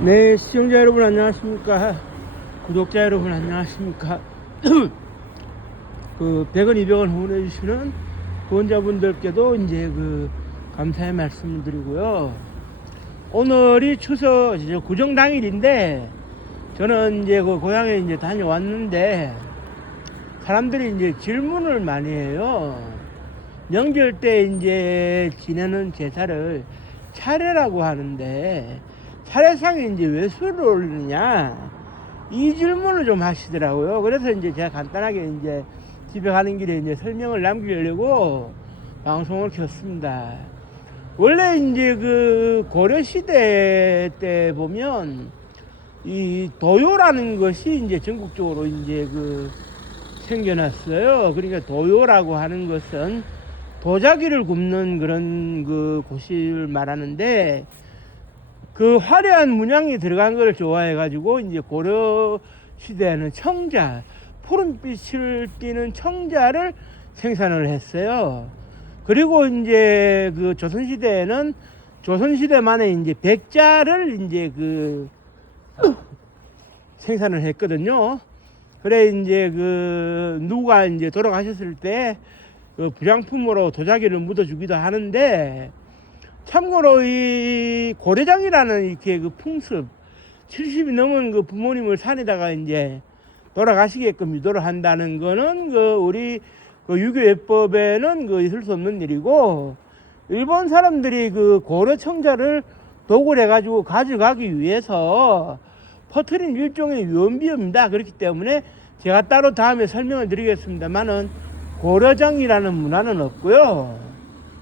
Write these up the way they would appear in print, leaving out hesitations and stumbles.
네, 시청자 여러분 안녕하십니까? 구독자 여러분 안녕하십니까? 100원, 200원 후원해주시는 후원자분들께도 이제 감사의 말씀을 드리고요. 오늘이 추석 구정당일인데, 저는 이제 고향에 이제 다녀왔는데, 사람들이 이제 질문을 많이 해요. 명절 때 이제 지내는 제사를 차례라고 하는데, 차례상에 이제 왜 술을 올리느냐, 이 질문을 좀 하시더라고요. 그래서 이제 제가 간단하게 이제 집에 가는 길에 이제 설명을 남기려고 방송을 켰습니다. 원래 이제 고려시대 때 보면 이 도요라는 것이 이제 전국적으로 이제 생겨났어요. 그러니까 도요라고 하는 것은 도자기를 굽는 그런 곳을 말하는데, 화려한 문양이 들어간 걸 좋아해 가지고 이제 고려 시대에는 청자, 푸른빛을 띠는 청자를 생산을 했어요. 그리고 이제 조선 시대에는 조선 시대만에 이제 백자를 이제 생산을 했거든요. 그래 이제 누가 이제 돌아가셨을 때 부장품으로 도자기를 묻어주기도 하는데, 참고로 이 고래장이라는 이렇게 풍습, 70이 넘은 부모님을 산에다가 이제 돌아가시게끔 유도를 한다는 거는 우리 유교예법에는 있을 수 없는 일이고, 일본 사람들이 고려 청자를 도굴해 가지고 가져가기 위해서 퍼뜨린 일종의 유언비어입니다. 그렇기 때문에 제가 따로 다음에 설명을 드리겠습니다만은, 고려장이라는 문화는 없고요.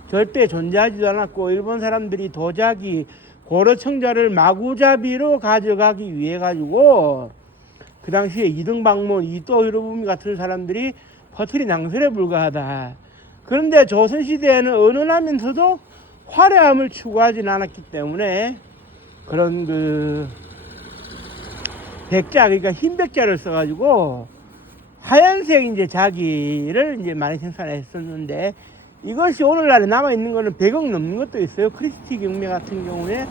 절대 존재하지도 않았고, 일본 사람들이 도자기, 고려청자를 마구잡이로 가져가기 위해 가지고 그 당시에 이등박문, 이토 히로부미 같은 사람들이 퍼뜨린 낭설에 불과하다. 그런데 조선시대에는 은은하면서도 화려함을 추구하진 않았기 때문에 그런 백자, 그러니까 흰 백자를 써가지고 하얀색 이제 자기를 이제 많이 생산했었는데, 이것이 오늘날에 남아있는 거는 100억 넘는 것도 있어요. 크리스티 경매 같은 경우에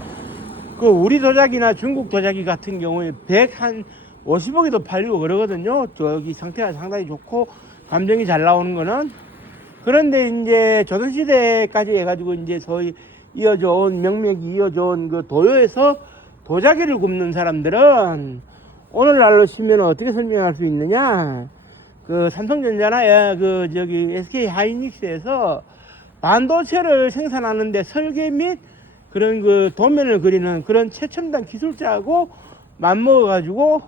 우리 도자기나 중국 도자기 같은 경우에 150억에도 팔리고 그러거든요. 저기 상태가 상당히 좋고 감정이 잘 나오는 거는. 그런데 이제 조선시대까지 해가지고 이제 소위 이어져 온, 명맥이 이어져 온 도요에서 도자기를 굽는 사람들은 오늘날로 치면 어떻게 설명할 수 있느냐, 삼성전자나 SK 하이닉스에서 반도체를 생산하는데 설계 및 그런 도면을 그리는 그런 최첨단 기술자하고 맞먹어 가지고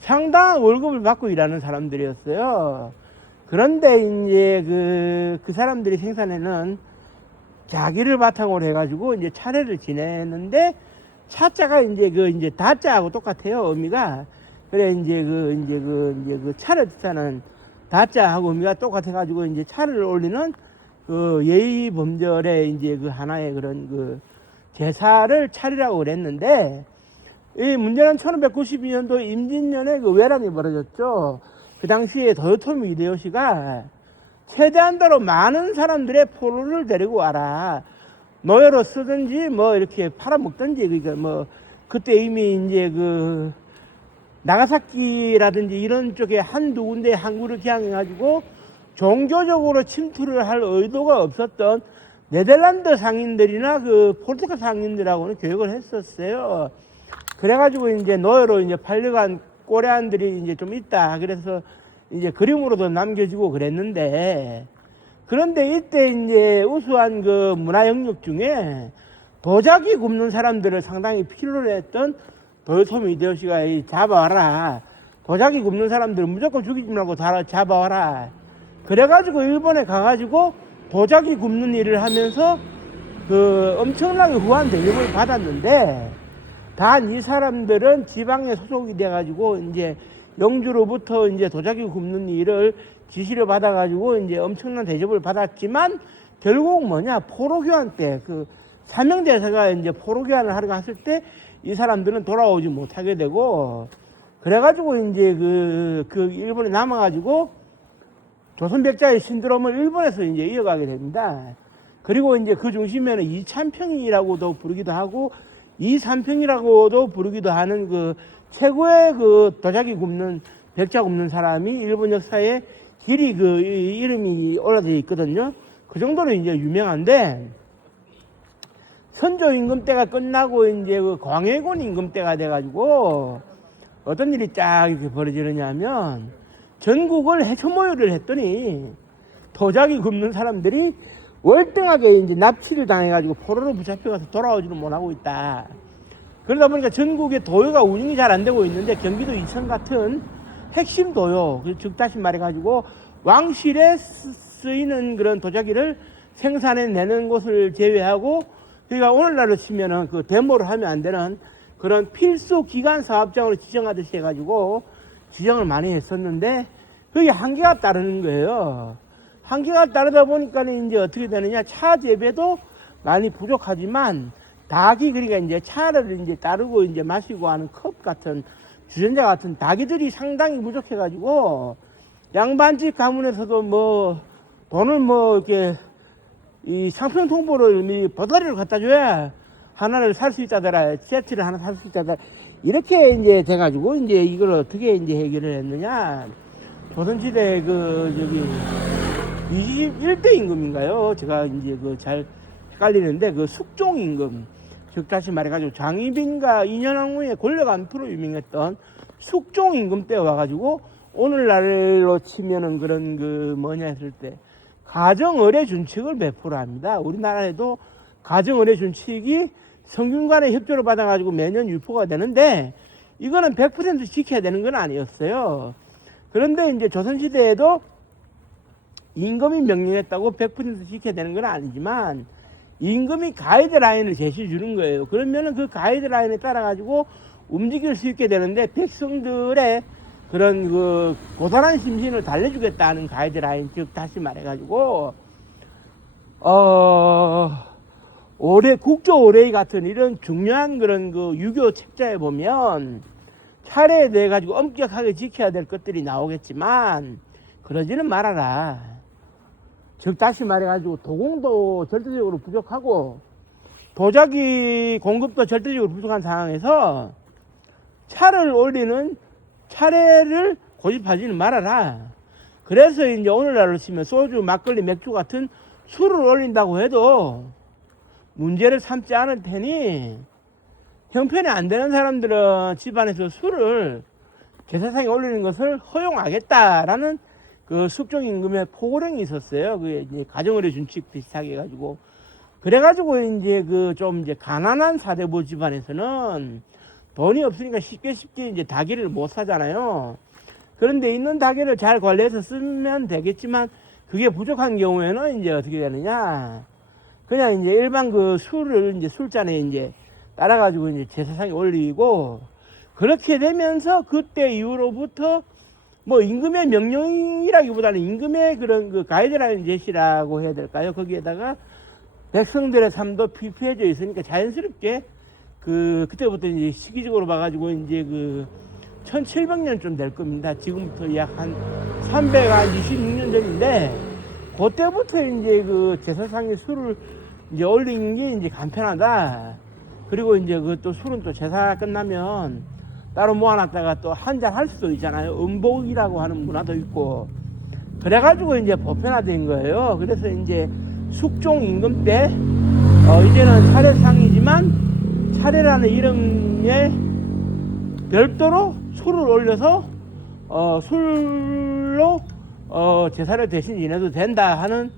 상당한 월급을 받고 일하는 사람들이었어요. 그런데 이제 그 사람들이 생산에는 자기를 바탕으로 해 가지고 이제 차례를 지내는데, 차자가 이제 다자하고 똑같아요, 의미가. 그래 이제 차를 뜻하는 다자하고 의미가 똑같아가지고 이제 차를 올리는 예의 범절의 이제 하나의 그런 제사를 차리라고 그랬는데, 이 문제는 1592년도 임진년에 외란이 벌어졌죠. 그 당시에 도요토미 히데요시가 최대한도로 많은 사람들의 포로를 데리고 와라, 노예로 쓰든지 뭐 이렇게 팔아먹든지, 그러니까 그때 이미 이제 나가사키라든지 이런 쪽에 한두 군데 항구를 개항해가지고 종교적으로 침투를 할 의도가 없었던 네덜란드 상인들이나 포르투갈 상인들하고는 교역을 했었어요. 그래가지고 이제 노예로 이제 팔려간 꼬레안들이 이제 좀 있다. 그래서 이제 그림으로도 남겨지고 그랬는데, 그런데 이때 이제 우수한 문화 영역 중에 도자기 굽는 사람들을 상당히 필요로 했던 도요토미 히데요시가 잡아와라, 도자기 굽는 사람들을 무조건 죽이지 말고 다 잡아와라. 그래가지고 일본에 가가지고 도자기 굽는 일을 하면서 엄청나게 후한 대접을 받았는데, 단 이 사람들은 지방에 소속이 돼가지고 이제 영주로부터 이제 도자기 굽는 일을 지시를 받아가지고 이제 엄청난 대접을 받았지만, 결국 포로교환 때 사명대사가 이제 포로교환을 하러 갔을 때 이 사람들은 돌아오지 못하게 되고, 그래가지고 이제 일본에 남아가지고 조선백자의 신드롬을 일본에서 이제 이어가게 됩니다. 그리고 이제 그 중심에는 이찬평이라고도 부르기도 하고 이삼평이라고도 부르기도 하는 그 최고의 그 도자기 굽는 벽자 굽는 사람이 일본 역사에 길이 그 이름이 올라져 있거든요. 그 정도로 이제 유명한데, 선조 임금 때가 끝나고 이제 그 광해군 임금 때가 돼가지고 어떤 일이 쫙 이렇게 벌어지느냐면, 전국을 해초모유를 했더니 도자기 굽는 사람들이 월등하게 이제 납치를 당해가지고 포로로 붙잡혀가서 돌아오지를 못하고 있다. 그러다 보니까 전국에 도요가 운영이 잘 안 되고 있는데, 경기도 이천 같은 핵심 도요, 즉 다시 말해가지고 왕실에 쓰이는 그런 도자기를 생산해내는 곳을 제외하고, 그러니까 오늘날로 치면은 그 데모를 하면 안 되는 그런 필수 기간 사업장으로 지정하듯이 해가지고 지정을 많이 했었는데, 그게 한계가 따르는 거예요. 한계가 따르다 보니까 이제 어떻게 되느냐, 차 재배도 많이 부족하지만 닭이, 그러니까 이제 차를 이제 따르고 이제 마시고 하는 컵 같은 주전자 같은 닭이들이 상당히 부족해가지고, 양반집 가문에서도 뭐 돈을 뭐 이렇게 이 상품 통보를 보따리를 갖다 줘야 하나를 살 수 있다더라, 세트를 하나 살 수 있다더라, 이렇게 이제 돼가지고 이제 이걸 어떻게 이제 해결을 했느냐, 조선시대 그 저기 21대 임금인가요? 제가 이제 그 잘 헷갈리는데, 그 숙종 임금, 즉 다시 말해가지고 장희빈과 인현왕후의 권력 안프로 유명했던 숙종 임금 때 와가지고, 오늘날로 치면은 그런 그 뭐냐 했을 때 가정의례 준칙을 배포를 합니다. 우리나라에도 가정의례 준칙이 성균관의 협조를 받아가지고 매년 유포가 되는데, 이거는 100% 지켜야 되는 건 아니었어요. 그런데 이제 조선시대에도 임금이 명령했다고 100% 지켜야 되는 건 아니지만, 임금이 가이드라인을 제시해 주는 거예요. 그러면은 그 가이드라인에 따라 가지고 움직일 수 있게 되는데, 백성들의 그런 그 고단한 심신을 달래주겠다는 가이드라인, 즉 다시 말해가지고 올해 국조 올해의 같은 이런 중요한 그런 그 유교 책자에 보면 차례에 대해 가지고 엄격하게 지켜야 될 것들이 나오겠지만, 그러지는 말아라. 즉 다시 말해가지고 도공도 절대적으로 부족하고 도자기 공급도 절대적으로 부족한 상황에서 차를 올리는 차례를 고집하지는 말아라. 그래서 이제 오늘날로 치면 소주, 막걸리, 맥주 같은 술을 올린다고 해도 문제를 삼지 않을 테니, 형편이 안 되는 사람들은 집안에서 술을 제사상에 올리는 것을 허용하겠다라는 그 숙종 임금의 포고령이 있었어요. 그게 이제 가정의례 준칙 비슷하게 해가지고, 그래가지고 이제 그 좀 이제 가난한 사대부 집안에서는 돈이 없으니까 쉽게 이제 닭이를 못 사잖아요. 그런데 있는 닭이를 잘 관리해서 쓰면 되겠지만, 그게 부족한 경우에는 이제 어떻게 되느냐, 그냥 이제 일반 그 술을 이제 술잔에 이제 따라가지고 이제 제사상에 올리고, 그렇게 되면서 그때 이후로부터 뭐 임금의 명령이라기보다는 임금의 그런 그 가이드라인 제시라고 해야 될까요? 거기에다가 백성들의 삶도 피폐해져 있으니까 자연스럽게 그때부터 이제 시기적으로 봐가지고 이제 그 1700년쯤 될 겁니다. 지금부터 약 한 326년 전인데, 그때부터 이제 그 제사상에 술을 이제 올리는 게 이제 간편하다. 그리고 이제 그 또 술은 또 제사 끝나면 따로 모아놨다가 또 한잔 할 수도 있잖아요. 음복이라고 하는 문화도 있고. 그래가지고 이제 보편화된 거예요. 그래서 이제 숙종 임금 때 이제는 차례상이지만 차례라는 이름에 별도로 술을 올려서 술로 제사를 대신 지내도 된다 하는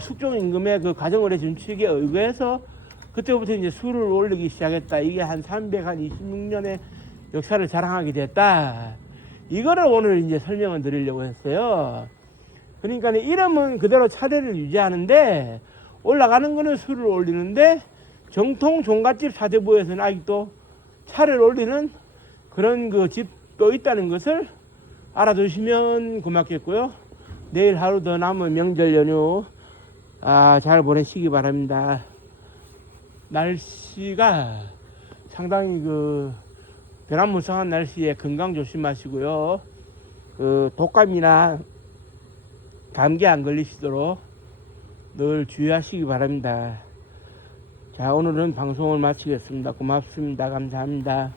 숙종 임금의 그 가정의례 준칙에 의거해서 그때부터 이제 술을 올리기 시작했다. 이게 한 326년의 역사를 자랑하게 됐다. 이거를 오늘 이제 설명을 드리려고 했어요. 그러니까 이름은 그대로 차례를 유지하는데, 올라가는 거는 술을 올리는데, 정통 종갓집 사대부에서는 아직도 차를 올리는 그런 그 집도 있다는 것을 알아두시면 고맙겠고요. 내일 하루 더 남은 명절 연휴 잘 보내시기 바랍니다. 날씨가 상당히 그 변화무쌍한 날씨에 건강 조심하시고요. 그 독감이나 감기 안 걸리시도록 늘 주의하시기 바랍니다. 자, 오늘은 방송을 마치겠습니다. 고맙습니다. 감사합니다.